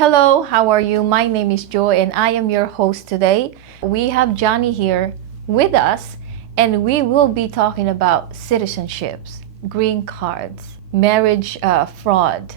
Hello, how are you? My name is Joy and I am your host today. We have Johnny here with us and we will be talking about citizenships, green cards, marriage fraud.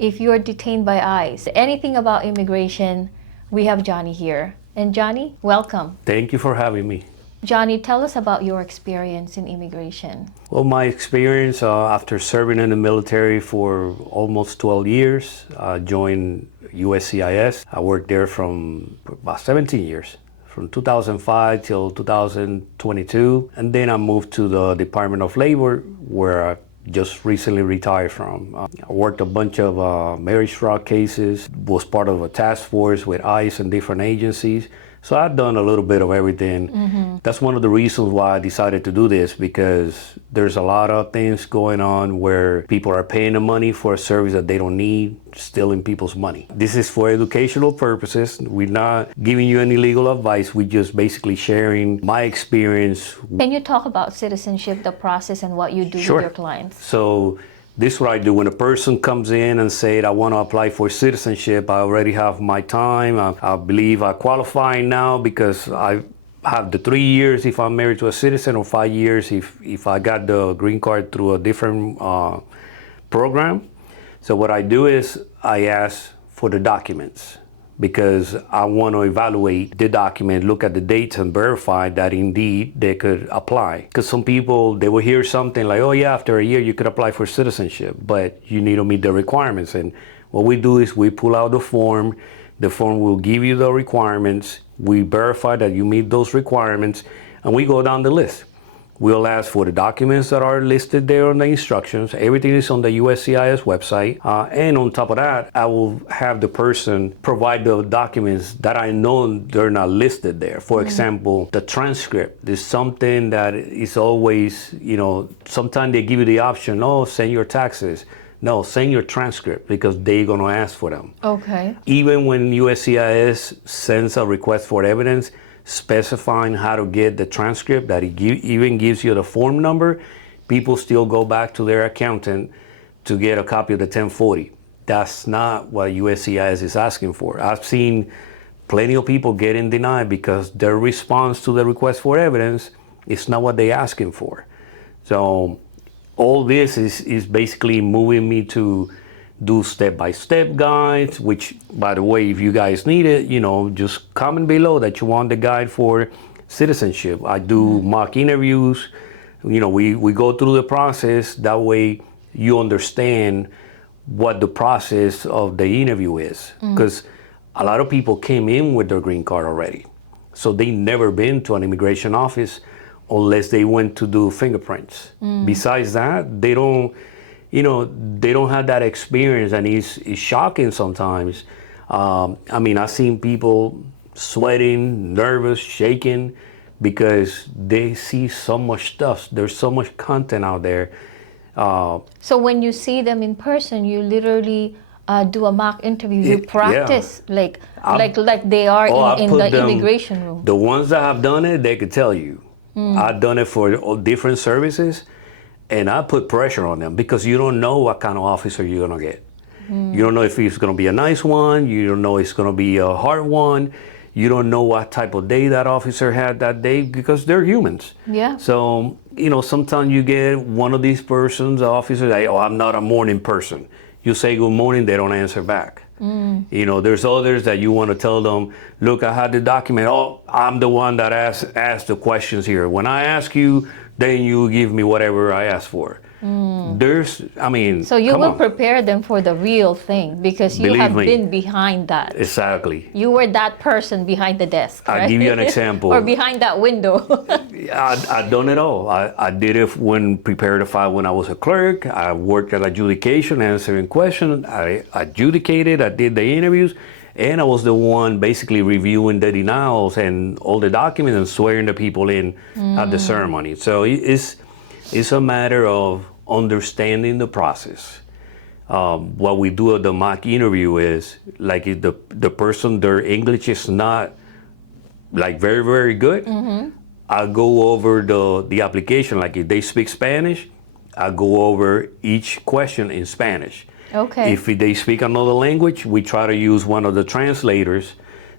If you're detained by ICE, anything about immigration, we have Johnny here. And Johnny, welcome. Thank you for having me. Johnny, tell us about your experience in immigration. Well, my experience after serving in the military for almost 12 years, I joined USCIS. I worked there from about 17 years, from 2005 till 2022. And then I moved to the Department of Labor, where I just recently retired from. I worked a bunch of marriage fraud cases, was part of a task force with ICE and different agencies. So I've done a little bit of everything. Mm-hmm. That's one of the reasons why I decided to do this, because there's a lot of things going on where people are paying the money for a service that they don't need, stealing people's money. This is for educational purposes. We're not giving you any legal advice. We're just basically sharing my experience. Can you talk about citizenship, the process, and what you do Sure. with your clients? So this is what I do. When a person comes in and said, I want to apply for citizenship, I already have my time. I believe I qualify now because I have the 3 years if I'm married to a citizen, or 5 years if I got the green card through a different program. So what I do is I ask for the documents, because I want to evaluate the document, look at the dates and verify that indeed they could apply. Because some people, they will hear something like, oh yeah, after a year you could apply for citizenship, but you need to meet the requirements. And what we do is we pull out the form will give you the requirements, we verify that you meet those requirements, and we go down the list. We'll ask for the documents that are listed there on the instructions. Everything is on the USCIS website. And on top of that, I will have the person provide the documents that I know they're not listed there. For example, the transcript is something that is always, sometimes they give you the option, oh, send your taxes. No, send your transcript, because they're going to ask for them. Okay. Even when USCIS sends a request for evidence, specifying how to get the transcript, that it even gives you the form number, people still go back to their accountant to get a copy of the 1040. That's not what USCIS is asking for. I've seen plenty of people getting denied because their response to the request for evidence is not what they're asking for. So all this is basically moving me to do step-by-step guides, which, by the way, if you guys need it, just comment below that you want the guide for citizenship. I do mock interviews. We go through the process. That way you understand what the process of the interview is. Because a lot of people came in with their green card already. So they never been to an immigration office unless they went to do fingerprints. Besides that, they don't have that experience, and it's shocking sometimes. I've seen people sweating, nervous, shaking, because they see so much stuff. There's so much content out there. So when you see them in person, you literally do a mock interview. You practice like they are in the immigration room. The ones that have done it, they could tell you. I've done it for all different services. And I put pressure on them, because you don't know what kind of officer you're going to get. You don't know if it's going to be a nice one. You don't know it's going to be a hard one. You don't know what type of day that officer had that day, because they're humans. Yeah. So, sometimes you get one of these persons, officers, like, oh, I'm not a morning person. You say good morning, they don't answer back. There's others that you want to tell them, look, I had the document. Oh, I'm the one that asked the questions here. When I ask you, then you give me whatever I ask for. So you will prepare them for the real thing, because you have been behind that. Exactly. You were that person behind the desk, right? I'll give you an example. Or behind that window. I've done it all. I did it when prepared a file when I was a clerk. I worked at adjudication, answering questions. I adjudicated. I did the interviews. And I was the one basically reviewing the denials and all the documents and swearing the people in at the ceremony. So it's a matter of understanding the process. What we do at the mock interview is, like, if the person, their English is not like very, very good, I go over the application. Like, if they speak Spanish, I go over each question in Spanish. Okay. If they speak another language, we try to use one of the translators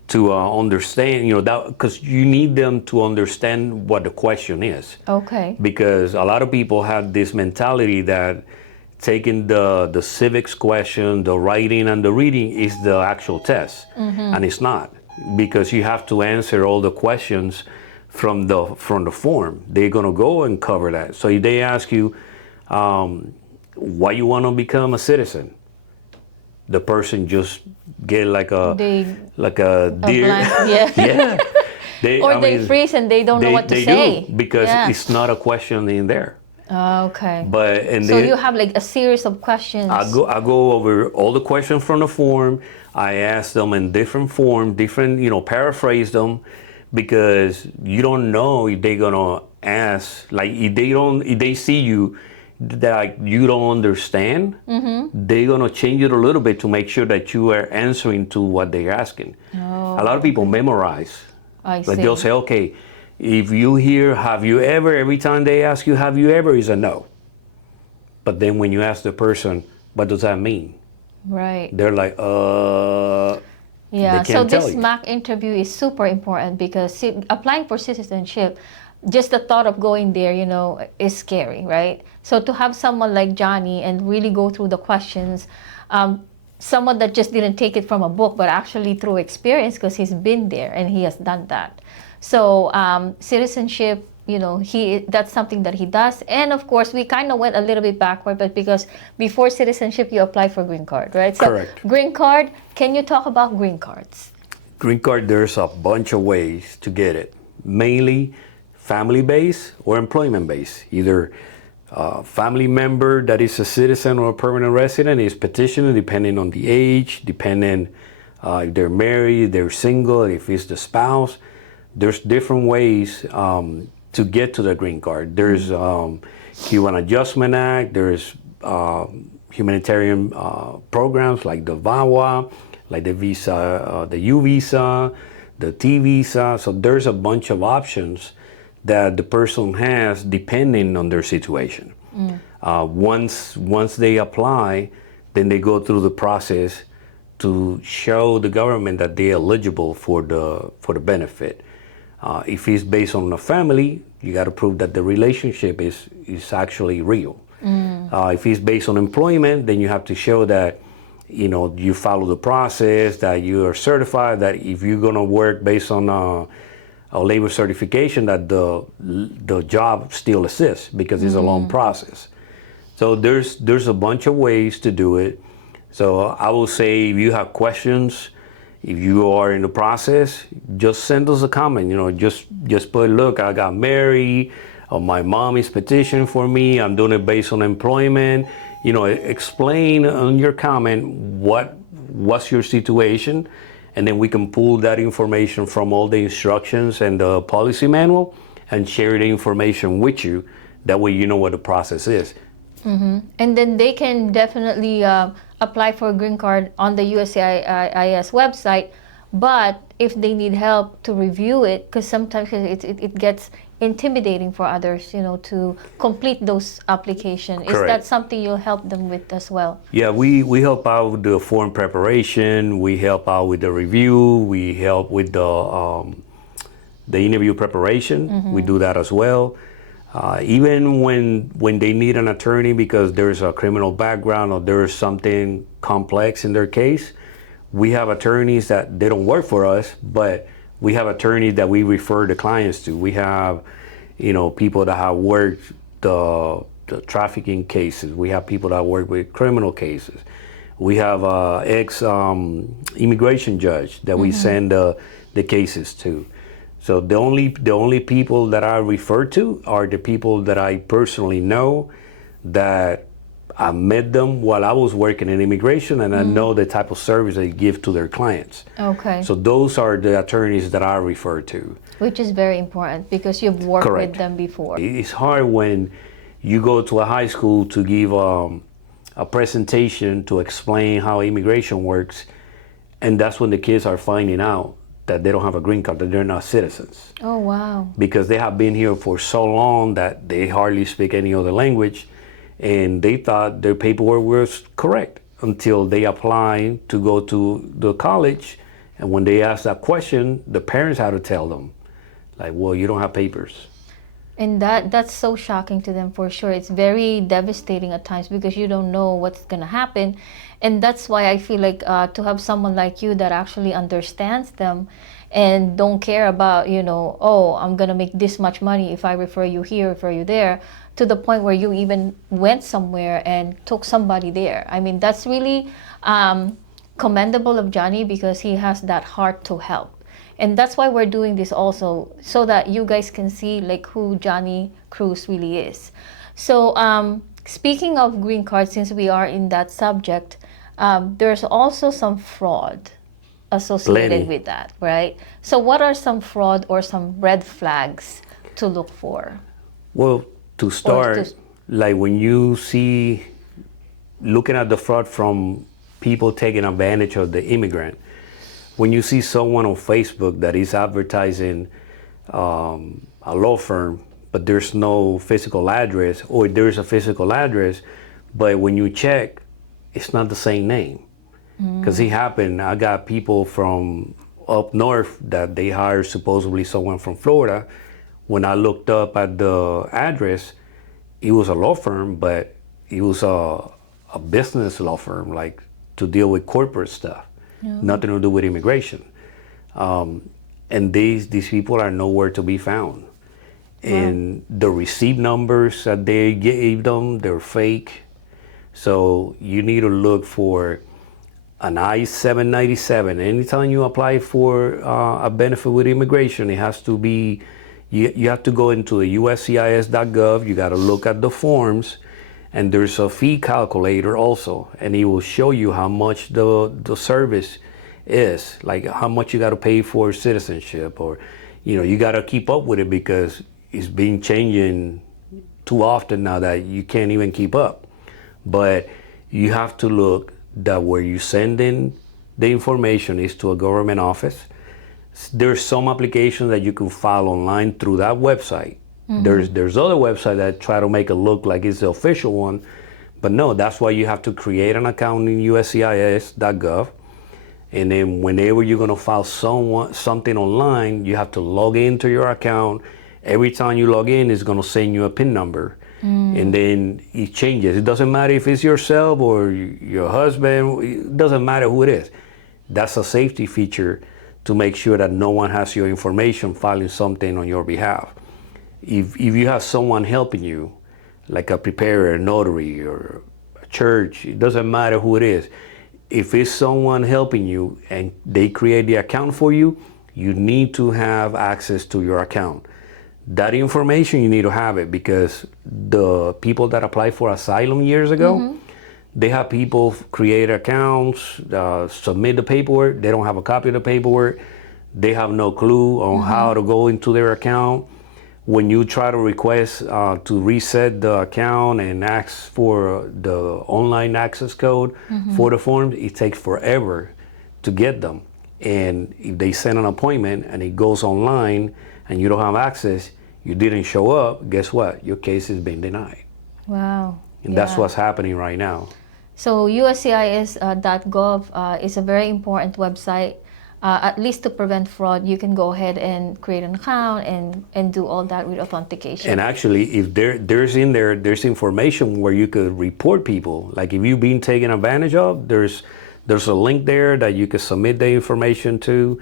to understand, that because you need them to understand what the question is. Okay. Because a lot of people have this mentality that taking the civics question, the writing and the reading is the actual test, and it's not, because you have to answer all the questions from the form. They're gonna go and cover that. So if they ask you why you want to become a citizen, the person just get like a deer. Blank, yeah. Yeah. They freeze and they don't know what to they say. do, because it's not a question in there. Okay. So you have like a series of questions. I go over all the questions from the form. I ask them in different form, paraphrase them, because you don't know if they're gonna ask, like if they see you that you don't understand, they're gonna change it a little bit to make sure that you are answering to what they're asking. A lot of people memorize. I see. Like they'll say, okay, if you hear have you ever, every time they ask you have you ever, is a no. But then when you ask the person, what does that mean? Right. They're like, Yeah, they so can't tell this you. mock interview is super important because applying for citizenship, just the thought of going there, is scary, right? So to have someone like Johnny and really go through the questions, someone that just didn't take it from a book, but actually through experience, because he's been there and he has done that. So citizenship, that's something that he does. And of course, we kind of went a little bit backward, but because before citizenship, you apply for green card, right? So Correct. Green card, can you talk about green cards? Green card, there's a bunch of ways to get it. Mainly family-based or employment-based. Either family member that is a citizen or a permanent resident is petitioning, depending on the age, depending if they're married, they're single, if it's the spouse. There's different ways to get to the green card. There's Cuban Adjustment Act. There's humanitarian programs like the VAWA, like the visa, the U visa, the T visa. So there's a bunch of options that the person has depending on their situation. Once they apply, then they go through the process to show the government that they're eligible for the benefit. If it's based on a family, you got to prove that the relationship is actually real. If it's based on employment, then you have to show that you follow the process, that you are certified, that if you're going to work based on a labor certification, that the job still exists, because it's a long process. So there's a bunch of ways to do it. So I will say, if you have questions, if you are in the process, just send us a comment. Just put, look, I got married, or my mom is petitioning for me, I'm doing it based on employment. Explain on your comment what's your situation, and then we can pull that information from all the instructions and the policy manual and share the information with you. That way you know what the process is. And then they can definitely apply for a green card on the USCIS website. But if they need help to review it, because sometimes it gets intimidating for others, to complete those applications. Is Correct. that something you'll help them with as well? Yeah, we help out with the form preparation. We help out with the review. We help with the interview preparation. We do that as well. Even when they need an attorney because there's a criminal background or there's something complex in their case, we have attorneys that they don't work for us, but we have attorneys that we refer the clients to. We have, people that have worked the trafficking cases. We have people that work with criminal cases. We have ex-immigration judge that we send the cases to. So the only people that I refer to are the people that I personally know, that I met them while I was working in immigration, and I know the type of service they give to their clients. Okay. So those are the attorneys that I refer to. Which is very important because you've worked Correct. with them before. It's hard when you go to a high school to give a presentation to explain how immigration works, and that's when the kids are finding out that they don't have a green card, that they're not citizens. Oh, wow. Because they have been here for so long that they hardly speak any other language, and they thought their paperwork was correct. until they apply to go to the college. And when they ask that question, the parents have to tell them, like, well, you don't have papers. And that's so shocking to them for sure. It's very devastating at times because you don't know what's gonna happen, and that's why I feel like to have someone like you that actually understands them and don't care about, you know, oh, I'm gonna make this much money if I refer you here, refer you there, to the point where you even went somewhere and took somebody there. I mean, that's really commendable of Johnny because he has that heart to help. And that's why we're doing this also, so that you guys can see like who Johnny Cruz really is. So speaking of green cards, since we are in that subject, there's also some fraud associated with that, right? So what are some fraud or some red flags to look for? Well, to start, like when you see, looking at the fraud from people taking advantage of the immigrant, when you see someone on Facebook that is advertising a law firm, but there's no physical address, or there's a physical address, but when you check, it's not the same name. Because it happened, I got people from up north that they hired supposedly someone from Florida. When I looked up at the address, it was a law firm, but it was a business law firm, like to deal with corporate stuff. Nothing to do with immigration. And these people are nowhere to be found. And the receipt numbers that they gave them, they're fake. So you need to look for an I-797. Anytime you apply for a benefit with immigration, it has to be, you have to go into the USCIS.gov, you got to look at the forms, and there's a fee calculator also, and it will show you how much the service is, like how much you got to pay for citizenship, or, you know, you got to keep up with it because it's been changing too often now that you can't even keep up. But you have to look that where you send in the information is to a government office. There's some applications that you can file online through that website. There's other websites that try to make it look like it's the official one, but no, that's why you have to create an account in USCIS.gov, and then whenever you're gonna file something online, you have to log into your account. Every time you log in, it's gonna send you a PIN number, and then it changes. It doesn't matter if it's yourself or your husband, it doesn't matter who it is. That's a safety feature to make sure that no one has your information filing something on your behalf. If you have someone helping you, like a preparer, a notary, or a church, it doesn't matter who it is. If it's someone helping you and they create the account for you, you need to have access to your account. That information, you need to have it, because the people that applied for asylum years ago, they have people create accounts, submit the paperwork. They don't have a copy of the paperwork. They have no clue on how to go into their account. When you try to request to reset the account and ask for the online access code for the forms, it takes forever to get them. And if they send an appointment and it goes online and you don't have access, you didn't show up, guess what? Your case has been denied. Wow. And that's what's happening right now. So USCIS.gov is a very important website. At least to prevent fraud, you can go ahead and create an account and do all that with authentication. And actually, if there's information where you could report people. Like if you've been taken advantage of, there's a link there that you can submit the information to.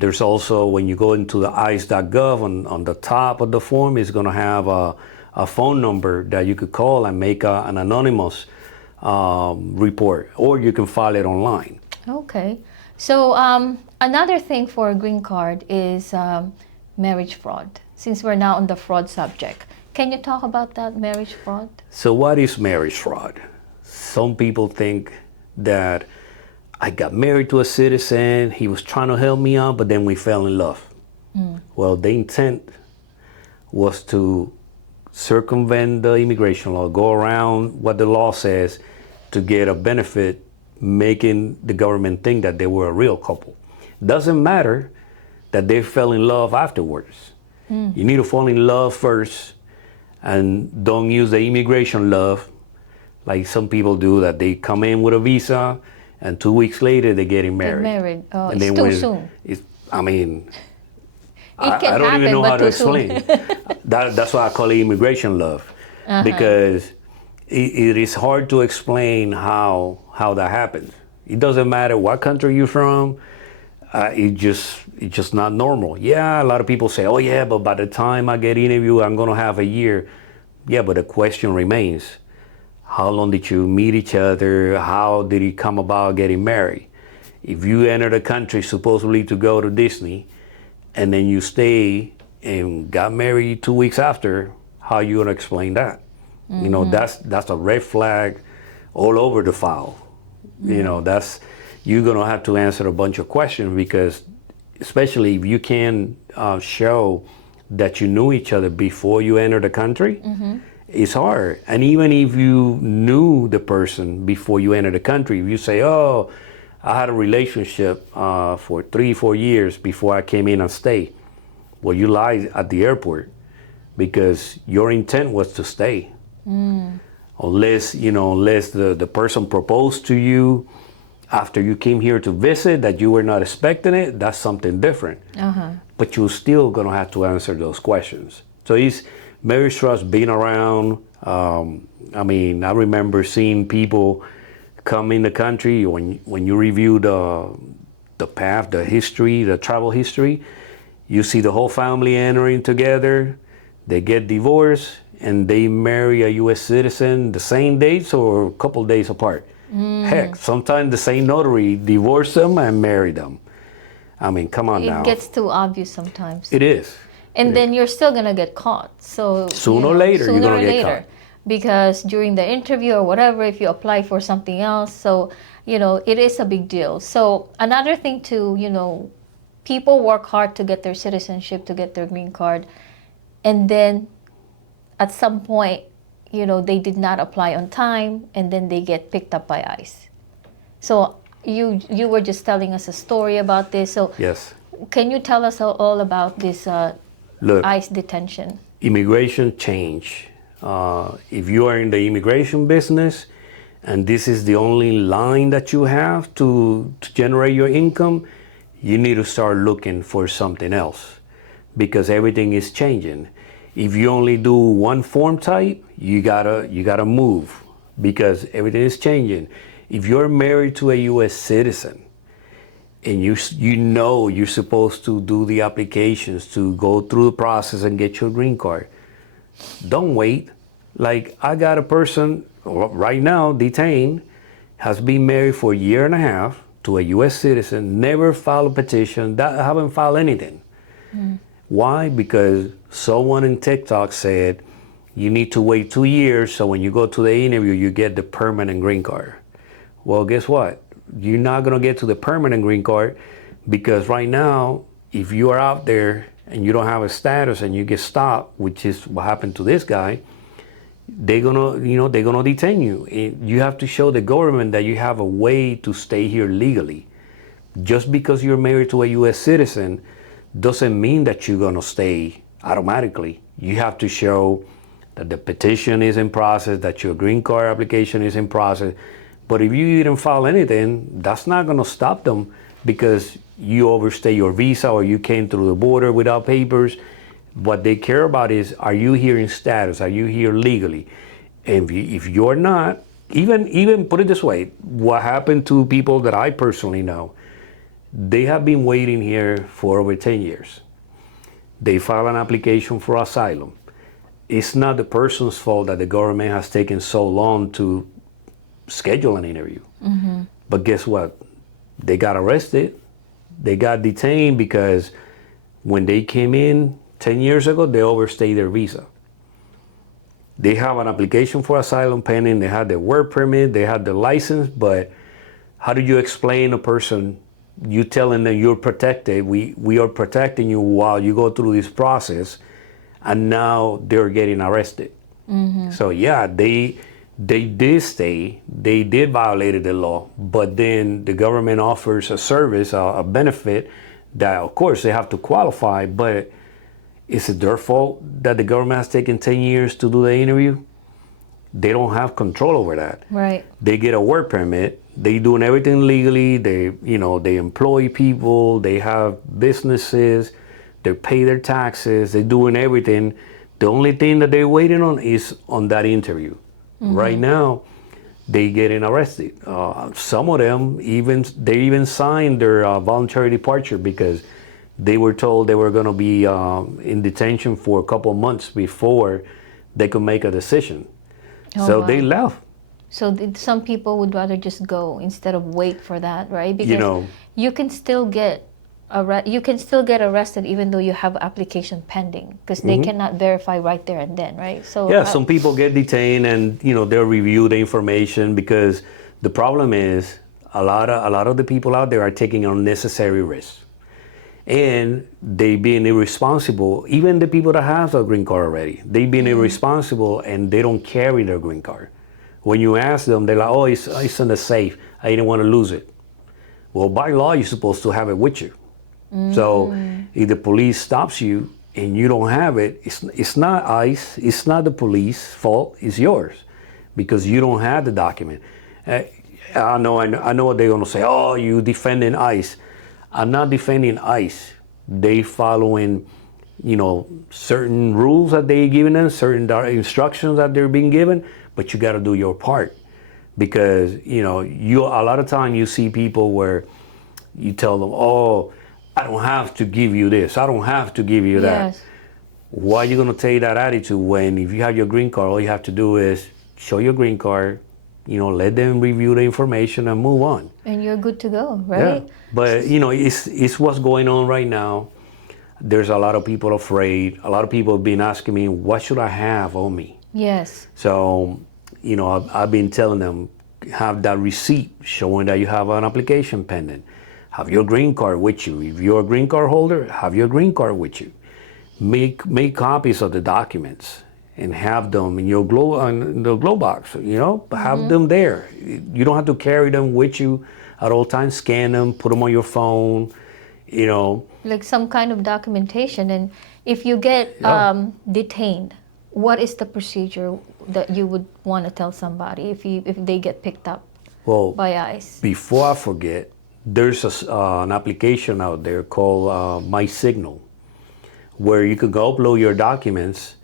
There's also, when you go into the ICE.gov, on the top of the form is going to have a phone number that you could call and make an anonymous report, or you can file it online. Okay. So another thing for a green card is marriage fraud, since we're now on the fraud subject. Can you talk about that, marriage fraud? So what is marriage fraud? Some people think that I got married to a citizen, he was trying to help me out, but then we fell in love. Well, the intent was to circumvent the immigration law, go around what the law says to get a benefit, making the government think that they were a real couple. Doesn't matter that they fell in love afterwards. You need to fall in love first, and don't use the immigration love like some people do, that they come in with a visa and 2 weeks later they're getting Get married. married. Oh, And it's then too when soon. I mean, It can I don't happen, even know but how to too soon. explain. That's why I call it immigration love, because it is hard to explain how that happens. It doesn't matter what country you're from. It's just not normal. Yeah, a lot of people say, "Oh yeah, but by the time I get interviewed, I'm gonna have a year." Yeah, but the question remains: how long did you meet each other? How did it come about getting married? If you enter the country supposedly to go to Disney, and then you stay and got married 2 weeks after, how you gonna explain that? You know, that's a red flag all over the file. You know, that's, you're gonna have to answer a bunch of questions, because especially if you can show that you knew each other before you enter the country, it's hard. And even if you knew the person before you enter the country, if you say, "Oh, I had a relationship for 3-4 years before I came in and stayed," well, you lied at the airport, because your intent was to stay. Unless the person proposed to you after you came here to visit, that you were not expecting it, that's something different. But you're still gonna have to answer those questions. So it's marriage trust being around. I mean, I remember seeing people come in the country, when you review the path, the history, the travel history, you see the whole family entering together, they get divorced, and they marry a U.S. citizen the same dates or a couple days apart. Heck, sometimes the same notary divorced them and married them. I mean, come on now. It gets too obvious sometimes. It is. And then you're still gonna get caught. So Sooner or later, you're gonna get caught. Because during the interview or whatever, if you apply for something else, so it is a big deal. So another thing too, people work hard to get their citizenship, to get their green card, and then at some point, they did not apply on time, and then they get picked up by ICE. So you were just telling us a story about this. So Yes. can you tell us all about this Look, ICE detention? immigration change. If you are in the immigration business and this is the only line that you have to generate your income, you need to start looking for something else, because everything is changing. If you only do one form type, you gotta move, because everything is changing. If you're married to a U.S. citizen and you're supposed to do the applications to go through the process and get your green card, don't wait. Like, I got a person right now detained, has been married for a year and a half to a U.S. citizen, never filed a petition, haven't filed anything. Why? Because someone in TikTok said you need to wait 2 years, so when you go to the interview, you get the permanent green card. Well, guess what? You're not gonna get to the permanent green card, because right now, if you are out there and you don't have a status and you get stopped, which is what happened to this guy, they're gonna detain you. You have to show the government that you have a way to stay here legally. Just because you're married to a U.S. citizen doesn't mean that you're gonna stay automatically. You have to show that the petition is in process, that your green card application is in process. But if you didn't file anything, that's not gonna stop them because you overstay your visa or you came through the border without papers. What they care about is, are you here in status? Are you here legally? And if you're not, even put it this way, what happened to people that I personally know, they have been waiting here for over 10 years. They file an application for asylum. It's not the person's fault that the government has taken so long to schedule an interview. But guess what? They got arrested. They got detained because when they came in 10 years ago, they overstayed their visa. They have an application for asylum pending. They had their work permit. They had the license. But how do you explain a person, you telling them you're protected, we are protecting you while you go through this process, and now they're getting arrested? So yeah, they did stay, they did violate the law, but then the government offers a service, a benefit that of course they have to qualify, but is it their fault that the government has taken 10 years to do the interview? they don't have control over that. Right. They get a work permit. They doing everything legally. They employ people. They have businesses. They pay their taxes. They're doing everything. The only thing that they're waiting on is on that interview. Right now, they getting arrested. Some of them even signed their voluntary departure because they were told they were going to be in detention for a couple of months before they could make a decision. Oh, So wow. they left. So some people would rather just go instead of wait for that, right? Because You know, you can still get arrested even though you have application pending because they cannot verify right there and then, right? So yeah, some people get detained and they'll review the information because the problem is a lot of the people out there are taking unnecessary risks. And they being irresponsible, even the people that have a green card already, they being irresponsible and they don't carry their green card. When you ask them, they're like, oh, it's in the safe. I didn't want to lose it. Well, by law, you're supposed to have it with you. So if the police stops you and you don't have it, it's not ICE, it's not the police fault, it's yours because you don't have the document. I know what they're going to say. Oh, you defending ICE. I'm not defending ICE. They following, certain rules that they giving them, certain instructions that they're being given, but you got to do your part because, you a lot of time you see people where you tell them, oh, I don't have to give you this. I don't have to give you that. Yes. Why are you going to take that attitude when if you have your green card, all you have to do is show your green card, let them review the information and move on. And you're good to go, right? Yeah. But, it's what's going on right now. There's a lot of people afraid. A lot of people have been asking me, what should I have on me? Yes. So, I've been telling them, have that receipt showing that you have an application pending. Have your green card with you. If you're a green card holder, have your green card with you. Make copies of the documents and have them in your glow box, have them there. You don't have to carry them with you at all times. Scan them, put them on your phone, Like some kind of documentation. And if you get detained, what is the procedure that you would want to tell somebody if they get picked up by ICE? Before I forget, there's an application out there called My Signal, where you could go upload your documents,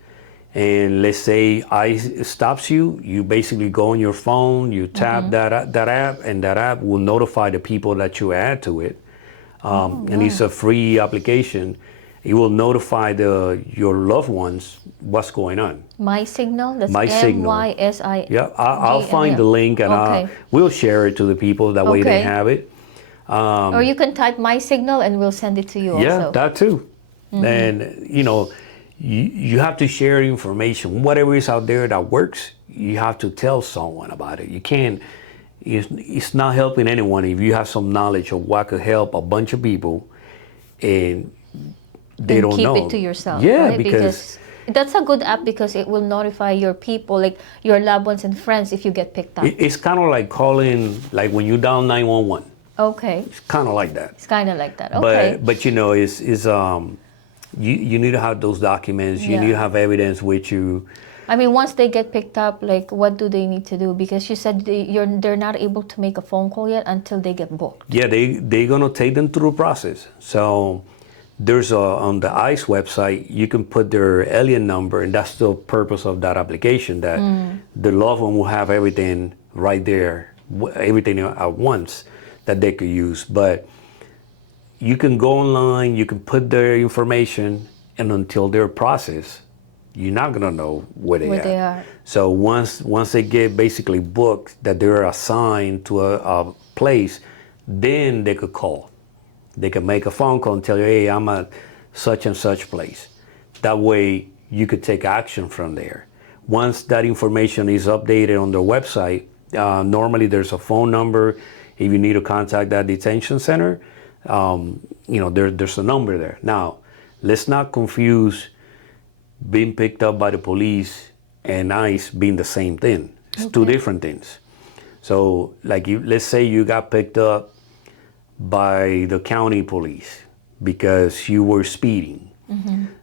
and let's say ICE stops you, you basically go on your phone, you tap that app, and that app will notify the people that you add to it. And it's a free application. It will notify your loved ones what's going on. My Signal? That's My Signal. MYSI. Yeah, I'll find the link and we'll share it to the people. That way they have it. Or you can type My Signal and we'll send it to you also. Yeah, that too. And, you have to share information. Whatever is out there that works, you have to tell someone about it. You can't, it's not helping anyone if you have some knowledge of what could help a bunch of people and they don't know. Keep it to yourself. Yeah, right? Because that's a good app because it will notify your people, like your loved ones and friends if you get picked up. It's kind of like calling, like when you dial 911. Okay. It's kind of like that. It's kind of like that. Okay. But you need to have those documents. You need to have evidence with you. I mean, once they get picked up, like, what do they need to do? Because you said they're not able to make a phone call yet until they get booked. Yeah, they're gonna take them through the process. So there's on the ICE website, you can put their alien number, and that's the purpose of that application. That the loved one will have everything right there, everything at once that they could use. But you can go online, you can put their information, and until they're processed, you're not gonna know where they are. So once they get basically booked, that they're assigned to a place, then they could call. They can make a phone call and tell you, hey, I'm at such and such place. That way you could take action from there. Once that information is updated on their website, normally there's a phone number. If you need to contact that detention center, there's a number there. Now, let's not confuse being picked up by the police and ICE being the same thing. It's two different things. So, like, let's say you got picked up by the county police because you were speeding.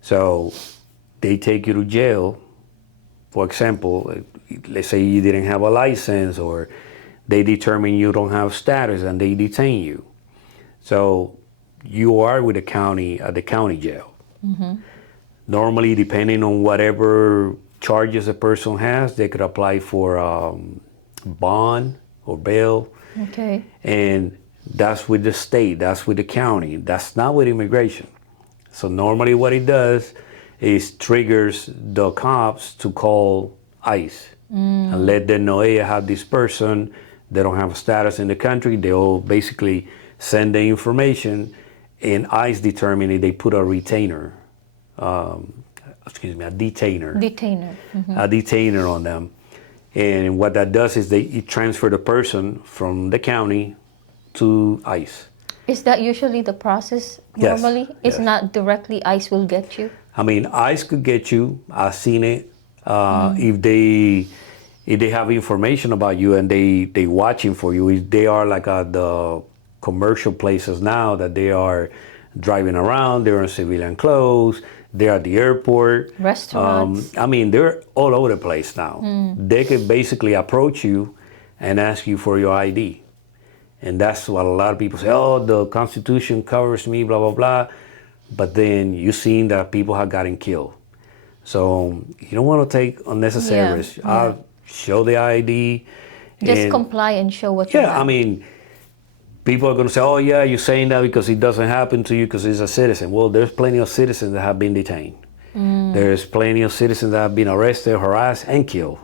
So they take you to jail. For example, let's say you didn't have a license, or they determine you don't have status and they detain you. So you are with the county at the county jail. Normally, depending on whatever charges a person has, they could apply for bond or bail. Okay. And that's with the state, that's with the county, that's not with immigration. So normally what it does is triggers the cops to call ICE and let them know, hey, I have this person, they don't have a status in the country. They'll basically send the information, and ICE determine if they put a retainer, a detainer. Detainer. A detainer on them. And what that does is it transfer the person from the county to ICE. Is that usually the process Yes, normally? It's yes. not directly ICE will get you? I mean, ICE could get you. I've seen it. If they have information about you and they watching for you, if they are like at the commercial places now that they are driving around, they're in civilian clothes, they're at the airport. Restaurants. I mean, they're all over the place now. They could basically approach you and ask you for your ID. And that's what a lot of people say, oh, the Constitution covers me, blah, blah, blah. But then you've seen that people have gotten killed. So you don't want to take unnecessary risks. I'll show the ID. Just comply and show what you have. Yeah, I mean, people are going to say, oh, yeah, you're saying that because it doesn't happen to you because he's a citizen. Well, there's plenty of citizens that have been detained. There's plenty of citizens that have been arrested, harassed, and killed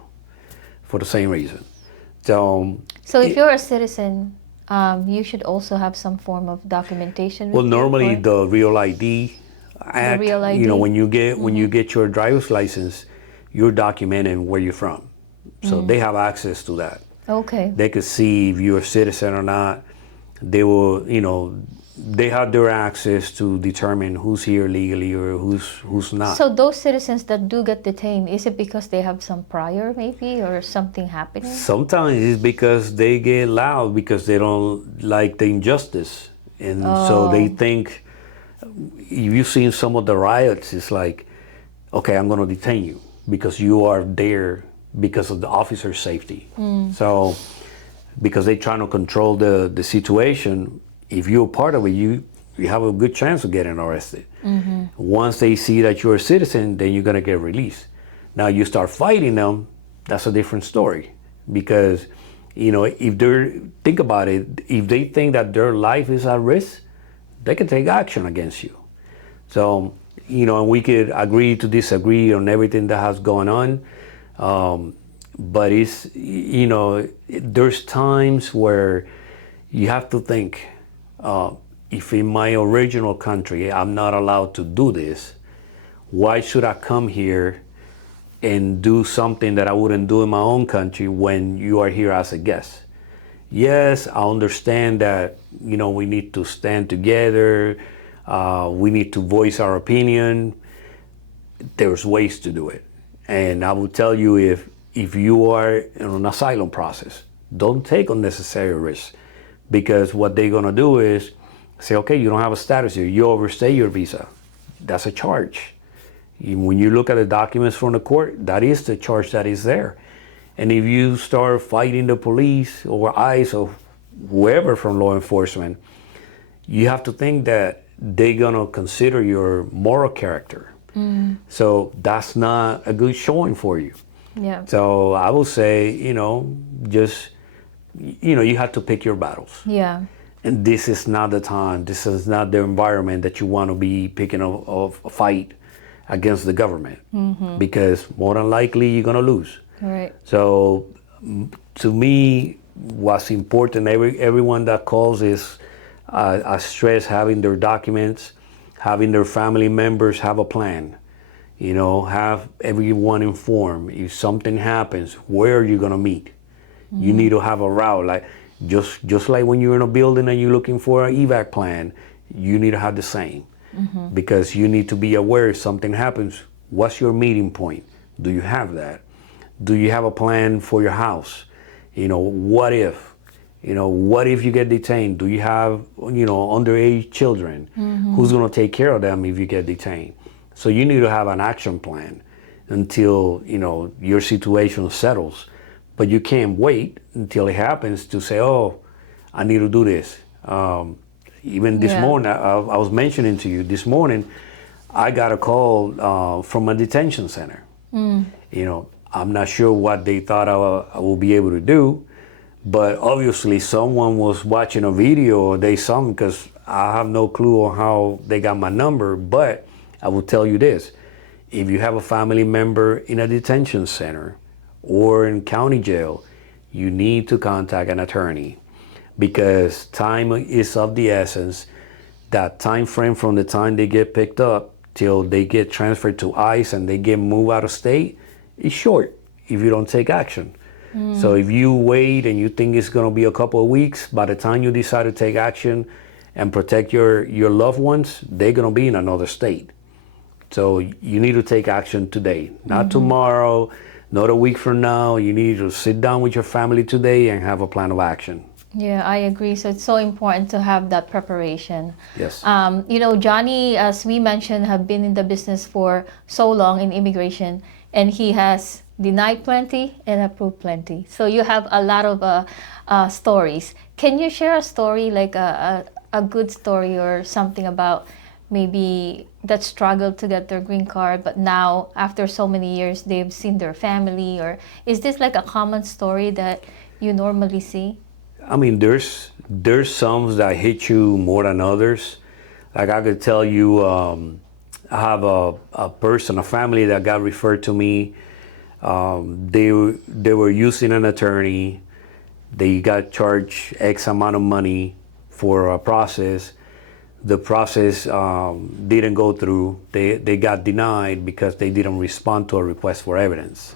for the same reason. So if you're a citizen, you should also have some form of documentation. Well, with you, normally or- the Real ID Act, Real ID? you know, when you get your driver's license, you're documenting where you're from. So they have access to that. Okay. They could see if you're a citizen or not. They will, you know, they have their access to determine who's here legally or who's not. So those citizens that do get detained, is it because they have some prior maybe or something happening? Sometimes it's because they get loud because they don't like the injustice. And so they think, if you've seen some of the riots, it's like, okay, I'm going to detain you because you are there because of the officer's safety. So because they're trying to control the situation, if you're part of it, you have a good chance of getting arrested. Once they see that you're a citizen, then you're going to get released. Now you start fighting them, that's a different story. Because, you know, think about it, if they think that their life is at risk, they can take action against you. So, you know, and we could agree to disagree on everything that has gone on. But it's, you know, there's times where you have to think, if in my original country I'm not allowed to do this, why should I come here and do something that I wouldn't do in my own country when you are here as a guest? Yes, I understand that, you know, we need to stand together, we need to voice our opinion. There's ways to do it. And I will tell you, if you are in an asylum process, don't take unnecessary risks, because what they're gonna do is say, okay, you don't have a status here, you overstay your visa. That's a charge. When you look at the documents from the court, that is the charge that is there. And if you start fighting the police or ICE or whoever from law enforcement, you have to think that they're gonna consider your moral character. So that's not a good showing for you. Yeah. So I will say, you know, just, you know, you have to pick your battles. Yeah. And this is not the time, this is not the environment that you want to be picking a fight against the government, because more than likely you're going to lose. Right. So to me, what's important, everyone that calls is I stress having their documents, having their family members have a plan, you know, have everyone informed. If something happens, where are you going to meet? You need to have a route, like just like when you're in a building and you're looking for an evac plan, you need to have the same, because you need to be aware if something happens, what's your meeting point? Do you have that? Do you have a plan for your house? You know, what if? You know, what if you get detained? Do you have, you know, underage children? Who's going to take care of them if you get detained? So you need to have an action plan. until, your situation settles. But you can't wait until it happens to say, oh, I need to do this. Even this morning, I was mentioning to you, this morning, I got a call from a detention center. I'm not sure what they thought I will be able to do, but obviously someone was watching a video or they saw me, because I have no clue on how they got my number. But I will tell you this: if you have a family member in a detention center or in county jail, you need to contact an attorney, because time is of the essence. That time frame from the time they get picked up till they get transferred to ICE and they get moved out of state is short if you don't take action. So if you wait and you think it's going to be a couple of weeks, by the time you decide to take action and protect your loved ones, they're going to be in another state. So you need to take action today, not tomorrow, not a week from now. You need to sit down with your family today and have a plan of action. Yeah, I agree. So it's so important to have that preparation. Yes. Johnny, as we mentioned, have been in the business for so long in immigration, and he has denied plenty and approved plenty. So you have a lot of stories. Can you share a story, like a good story or something about maybe that struggled to get their green card, but now after so many years they've seen their family? Or is this like a common story that you normally see? I mean, there's some that hit you more than others. Like I could tell you, I have a person, a family that got referred to me. They were using an attorney. They got charged X amount of money for a process. The process didn't go through. They got denied because they didn't respond to a request for evidence.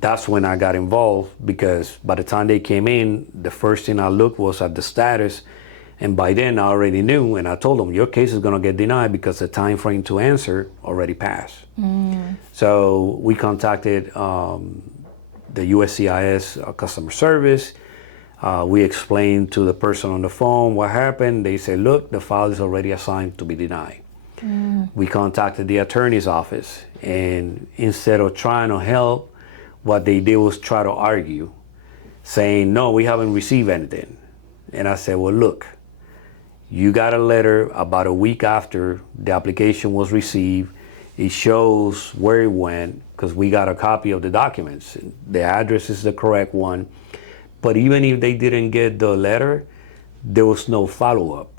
That's when I got involved, because by the time they came in, the first thing I looked was at the status. And by then I already knew, and I told them, your case is going to get denied because the time frame to answer already passed. So we contacted the USCIS customer service. We explained to the person on the phone what happened. They said, look, the file is already assigned to be denied. We contacted the attorney's office, and instead of trying to help, what they did was try to argue, saying, no, we haven't received anything. And I said, well, look, you got a letter about a week after the application was received. It shows where it went, because we got a copy of the documents. The address is the correct one. But even if they didn't get the letter, there was no follow-up.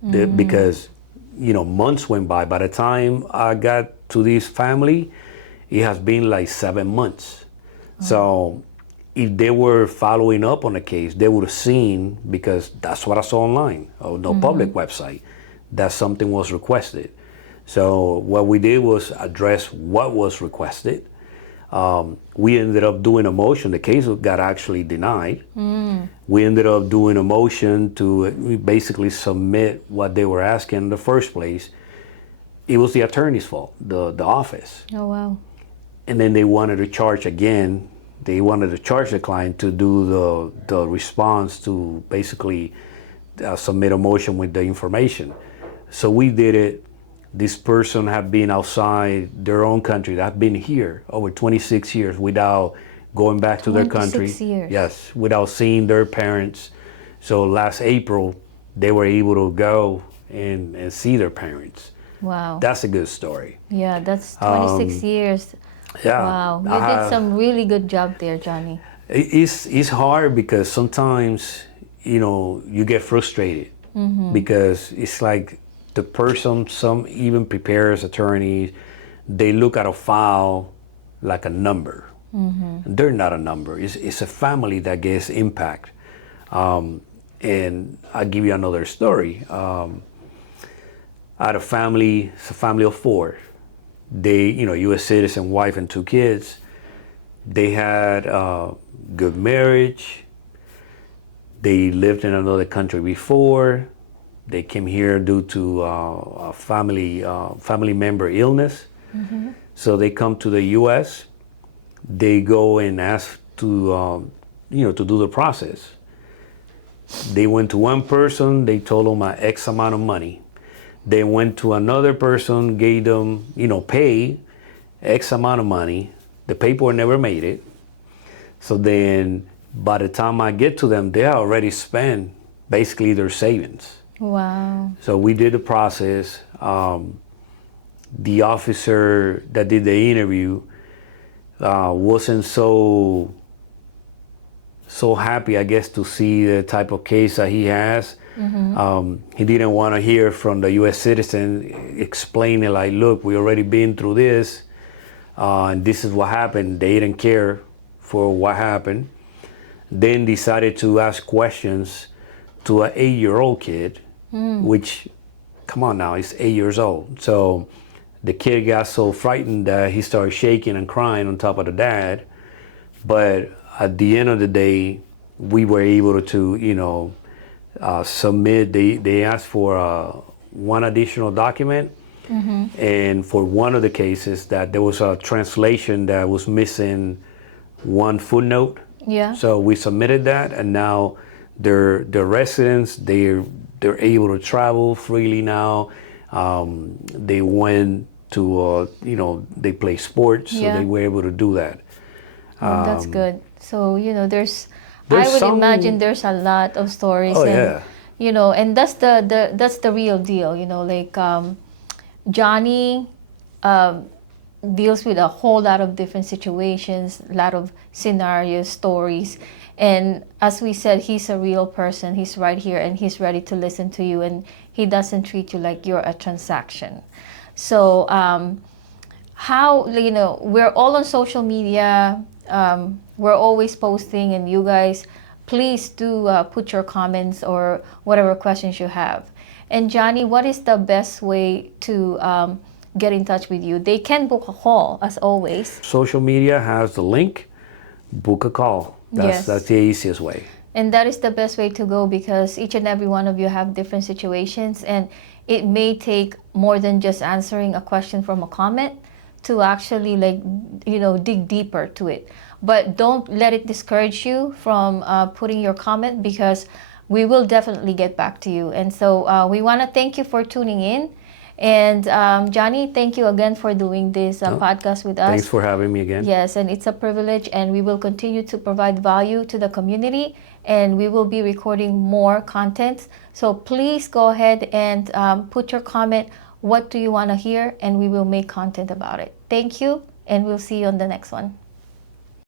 Because, months went by. By the time I got to this family, it has been like 7 months. So if they were following up on the case, they would have seen, because that's what I saw online, on the public website, that something was requested. So what we did was address what was requested. We ended up doing a motion. The case got actually denied. We ended up doing a motion to basically submit what they were asking in the first place. It was the attorney's fault, the office. Oh, wow. And then they wanted to charge again. They wanted to charge the client to do the response, to basically submit a motion with the information. So we did it. This person had been outside their own country. They've been here over 26 years without going back to their country. 26 years. Yes, without seeing their parents. So last April, they were able to go and see their parents. Wow. That's a good story. Yeah, that's 26 years. Yeah. Wow. You did some really good job there, Johnny. It's hard, because sometimes, you get frustrated, because it's like the person, some even prepares attorneys, they look at a file like a number. They're not a number. It's a family that gets impact. And I'll give you another story. I had a family, it's a family of 4. They, U.S. citizen, wife and 2 kids. They had a good marriage. They lived in another country before. They came here due to a family member illness. So they come to the U.S. They go and ask to, to do the process. They went to one person. They told them X amount of money. They went to another person, gave them, pay, X amount of money. The paperwork never made it. So then by the time I get to them, they already spent basically their savings. Wow. So we did the process. The officer that did the interview wasn't so happy, I guess, to see the type of case that he has. He didn't want to hear from the U.S. citizen explaining like, look, we already been through this, and this is what happened. They didn't care for what happened. Then decided to ask questions to an 8-year-old kid, which, come on now, he's 8 years old. So the kid got so frightened that he started shaking and crying on top of the dad. But at the end of the day, we were able to, submit. They asked for one additional document, and for one of the cases that there was a translation that was missing one footnote. Yeah. So we submitted that, and now they're residents. They're able to travel freely now. They went to they play sports, so they were able to do that. That's good. So there's There's I would some- imagine there's a lot of stories. Oh, and, yeah. And that's the real deal. Like Johnny deals with a whole lot of different situations, a lot of scenarios, stories. And as we said, he's a real person. He's right here and he's ready to listen to you, and he doesn't treat you like you're a transaction. So how, we're all on social media. We're always posting, and you guys, please do put your comments or whatever questions you have. And Johnny, what is the best way to get in touch with you? They can book a call, as always. Social media has the link. Book a call. That's the easiest way. And that is the best way to go, because each and every one of you have different situations, and it may take more than just answering a question from a comment to actually dig deeper to it. But don't let it discourage you from putting your comment, because we will definitely get back to you. And so we want to thank you for tuning in. And Johnny, thank you again for doing this podcast with us. Thanks for having me again. Yes, and it's a privilege, and we will continue to provide value to the community, and we will be recording more content. So please go ahead and put your comment. What do you want to hear? And we will make content about it. Thank you, and we'll see you on the next one.